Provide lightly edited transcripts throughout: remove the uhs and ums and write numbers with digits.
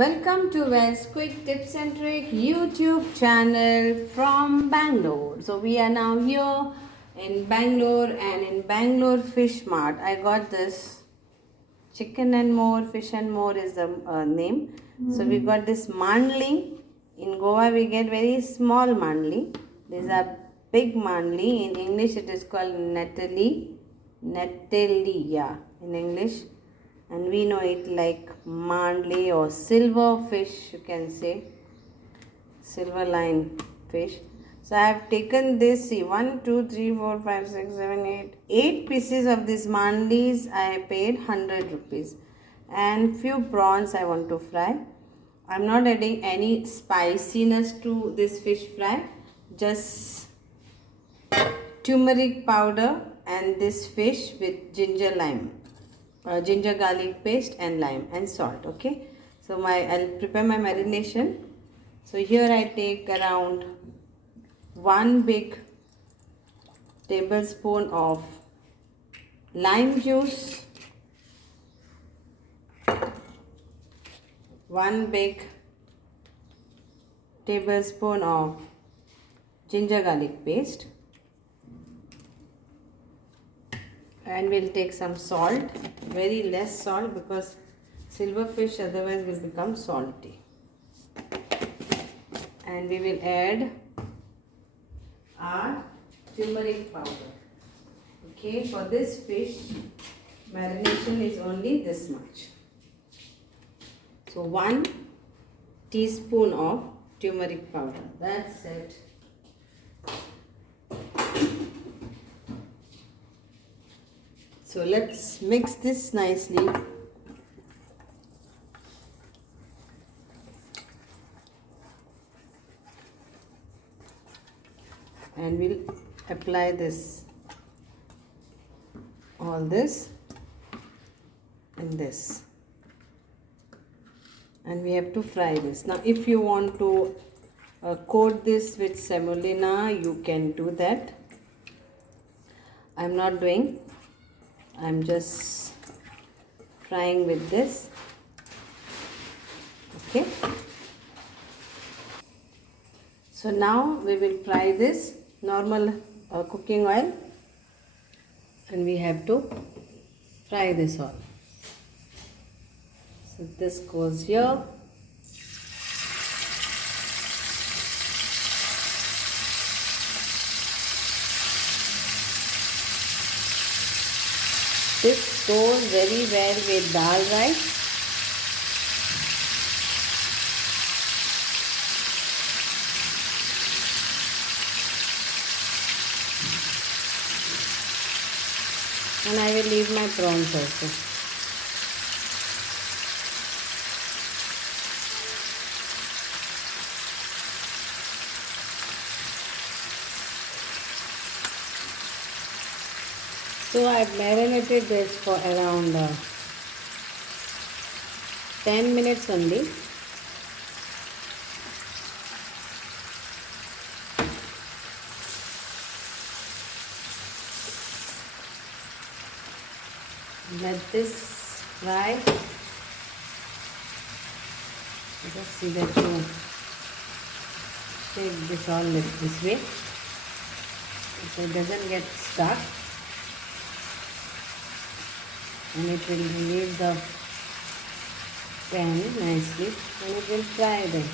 Welcome to Well's Quick Tips and Trick YouTube channel from Bangalore. So we are now here in Bangalore, and in Bangalore Fish Mart I got this chicken and more, fish and more is the name. So we got this mandli. In Goa we get very small mandli. These are big mandli. In English it is called nettali, yeah, in English. And we know it like mandli or silver fish, you can say, silver line fish. So I have taken this, see, 1, 2, 3, 4, 5, 6, 7, 8, 8 pieces of these mandlis. I paid 100 rupees. And few prawns I want to fry. I'm not adding any spiciness to this fish fry, just turmeric powder and this fish with ginger garlic paste and lime and salt. Okay, so I'll prepare my marination. So here I take around 1 big tablespoon of lime juice, 1 big tablespoon of ginger garlic paste, and we'll take some salt, very less salt because silverfish otherwise will become salty. And we will add our turmeric powder. Okay, for this fish marination is only this much. So 1 teaspoon of turmeric powder, that's it. So let's mix this nicely. And we'll apply this, all this and this. And we have to fry this. Now if you want to coat this with semolina, you can do that. I'm not doing. I'm just frying with this. Okay. So now we will fry this normal cooking oil, and we have to fry this all. So this goes here. This goes very well with dal rice. And I will leave my prawns also. So I've marinated this for around 10 minutes only. Let this fry. Just see that you shake this all this way so it doesn't get stuck. And it will relieve the pan nicely, and it will fry then.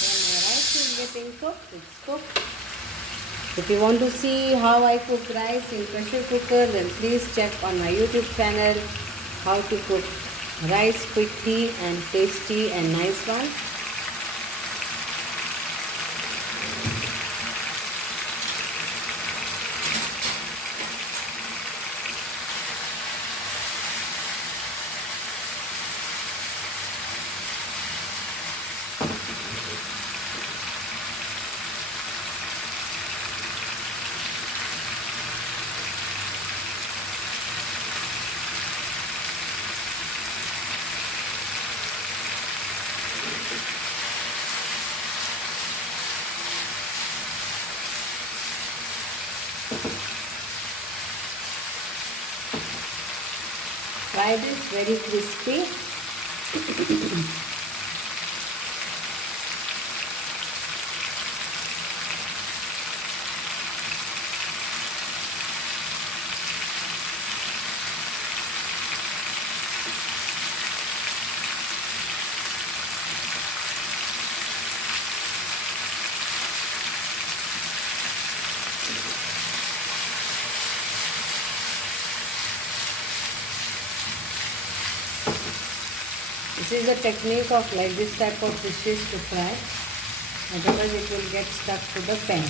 When my rice is getting cooked, it's cooked. If you want to see how I cook rice in pressure cooker, then please check on my YouTube channel how to cook rice quickly and tasty and nice one. Fry this very crispy. This is the technique of like this type of fishes to fry, otherwise it will get stuck to the pan.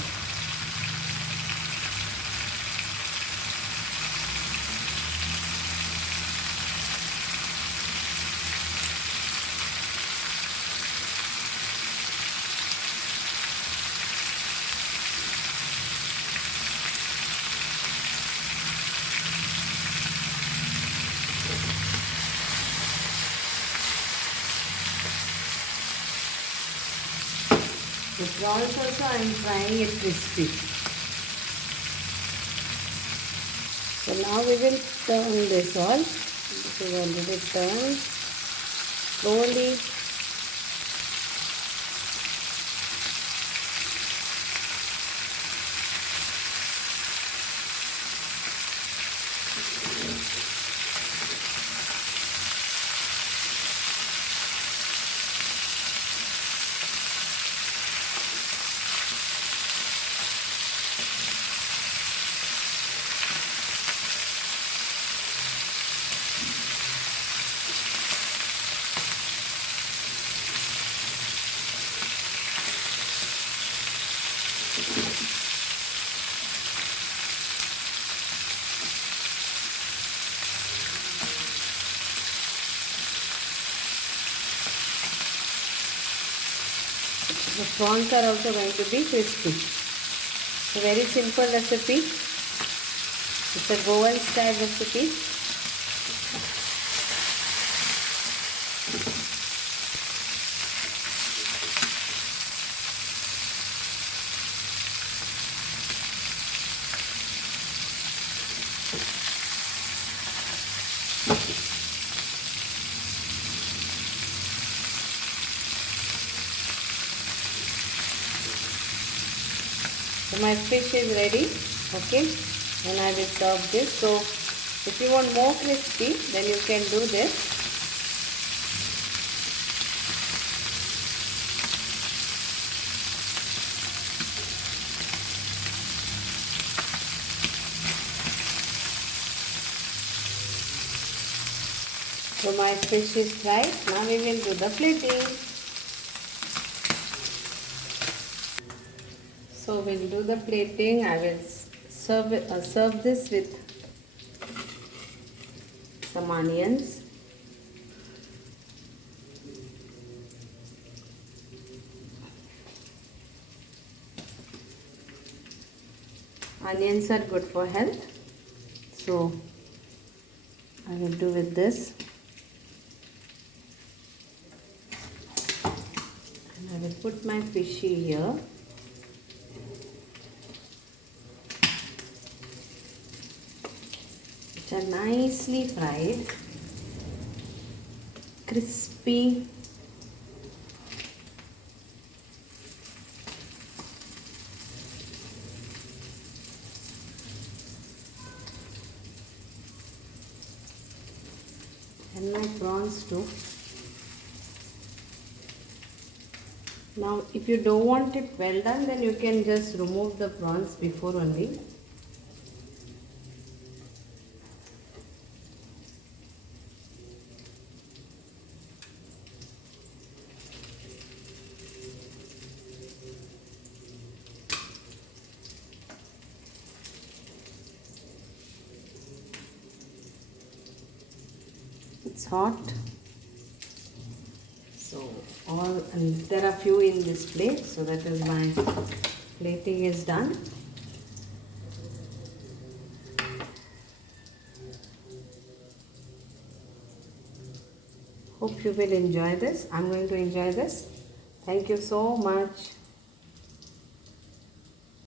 The prawns also I am frying it crispy. So now we will turn this all. This is already turned. Slowly. The prawns are also going to be crispy. It's a very simple recipe. It's a Goan style recipe. So my fish is ready, okay, and I will serve this. So if you want more crispy, then you can do this. So my fish is fried. Now we will do the plating. So we'll do the plating. I will serve this with some onions. Onions are good for health. So I will do with this. And I will put my fishy here. Which are nicely fried, crispy. And my prawns too. Now if you don't want it well done, then you can just remove the prawns before only. It's hot, so and there are few in this plate, so that is my plating is done. Hope you will enjoy this. I'm going to enjoy this. Thank you so much.